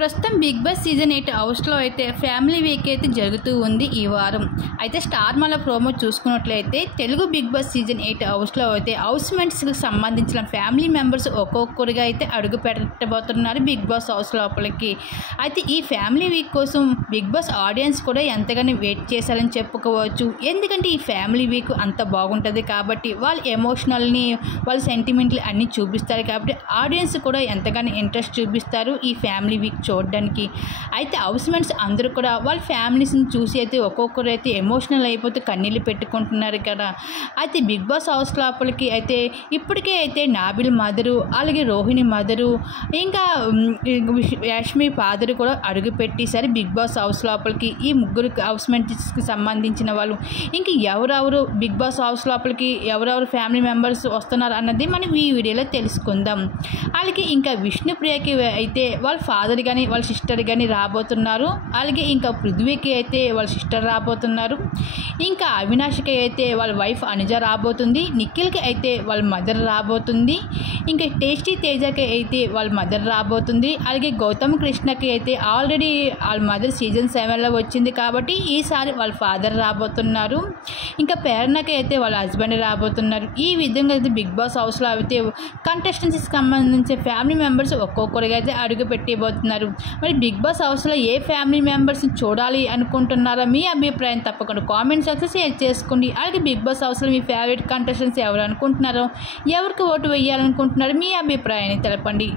ప్రస్తుతం big boss season 8 హౌస్లో అయితే ఫ్యామిలీ వీక్ అయితే జరుగుతూ ఉంది ఈ వారం. అయితే స్టార్ మళ్ళీ ప్రోమో చూసుకున్నట్లయితే తెలుగు బిగ్ బాస్ సీజన్ 8 హౌస్లో అయితే హౌస్మేట్స్కి సంబంధించిన ఫ్యామిలీ మెంబర్స్ ఒక్కొక్కరిగా అయితే అడుగు పెట్టబోతున్నారు బిగ్ బాస్ హౌస్ లోపలికి. అయితే ఈ ఫ్యామిలీ వీక్ కోసం బిగ్ బాస్ ఆడియన్స్ కూడా ఎంతగానో వెయిట్ చేశారని చెప్పుకోవచ్చు. ఎందుకంటే ఈ ఫ్యామిలీ వీక్ అంత బాగుంటుంది కాబట్టి వాళ్ళ ఎమోషనల్ని వాళ్ళ సెంటిమెంట్లు అన్నీ చూపిస్తారు కాబట్టి ఆడియన్స్ కూడా ఎంతగానో ఇంట్రెస్ట్ చూపిస్తారు ఈ ఫ్యామిలీ వీక్ చూడడానికి. అయితే హౌస్మేట్స్ అందరూ కూడా వాళ్ళ ఫ్యామిలీస్ని చూసి అయితే ఒక్కొక్కరు అయితే ఎమోషనల్ అయిపోతూ కన్నీళ్ళు పెట్టుకుంటున్నారు కదా. అయితే బిగ్ బాస్ హౌస్ లోపలికి అయితే ఇప్పటికే అయితే నాబిల్ మదరు, అలాగే రోహిణి మదరు, ఇంకా యాష్మి ఫాదరు కూడా అడుగు పెట్టేశారు బిగ్ బాస్ హౌస్ లోపలికి. ఈ ముగ్గురు హౌస్మేట్స్కి సంబంధించిన వాళ్ళు ఇంకా ఎవరెవరు బిగ్ బాస్ హౌస్ లోపలికి ఎవరెవరు ఫ్యామిలీ మెంబర్స్ వస్తున్నారు అన్నది మనం ఈ వీడియోలో తెలుసుకుందాం. అలాగే ఇంకా విష్ణుప్రియకి అయితే వాళ్ళ ఫాదర్ కానీ వాళ్ళ సిస్టర్ కానీ రాబోతున్నారు. అలాగే ఇంకా పృథ్వీకి అయితే వాళ్ళ సిస్టర్ రాబోతున్నారు. ఇంకా అవినాష్కి అయితే వాళ్ళ వైఫ్ అనుజ రాబోతుంది. నిఖిల్కి అయితే వాళ్ళ మదర్ రాబోతుంది. ఇంకా టేస్టీ తేజకి అయితే వాళ్ళ మదర్ రాబోతుంది. అలాగే గౌతమ్ కృష్ణకి అయితే ఆల్రెడీ వాళ్ళ మదర్ సీజన్ 7లో వచ్చింది కాబట్టి ఈసారి వాళ్ళ ఫాదర్ రాబోతున్నారు. ఇంకా ప్రేరణకి అయితే వాళ్ళ హస్బెండ్ రాబోతున్నారు. ఈ విధంగా అయితే బిగ్ బాస్ హౌస్లో అయితే కంటెస్టెంట్స్కి సంబంధించిన ఫ్యామిలీ మెంబర్స్ ఒక్కొక్కరిగా అయితే అడుగు పెట్టబోతున్నారు. మరి బిగ్ బాస్ హౌస్లో ఏ ఫ్యామిలీ మెంబర్స్ని చూడాలి అనుకుంటున్నారో మీ అభిప్రాయం తప్పకుండా కామెంట్ సెక్షన్ షేర్ చేసుకోండి. అలాగే బిగ్ బాస్ హౌస్లో మీ ఫేవరెట్ కంటెస్టెంట్స్ ఎవరు అనుకుంటున్నారో, ఎవరికి ఓటు వేయాలనుకుంటున్నారో మీ అభిప్రాయాన్ని తెలపండి.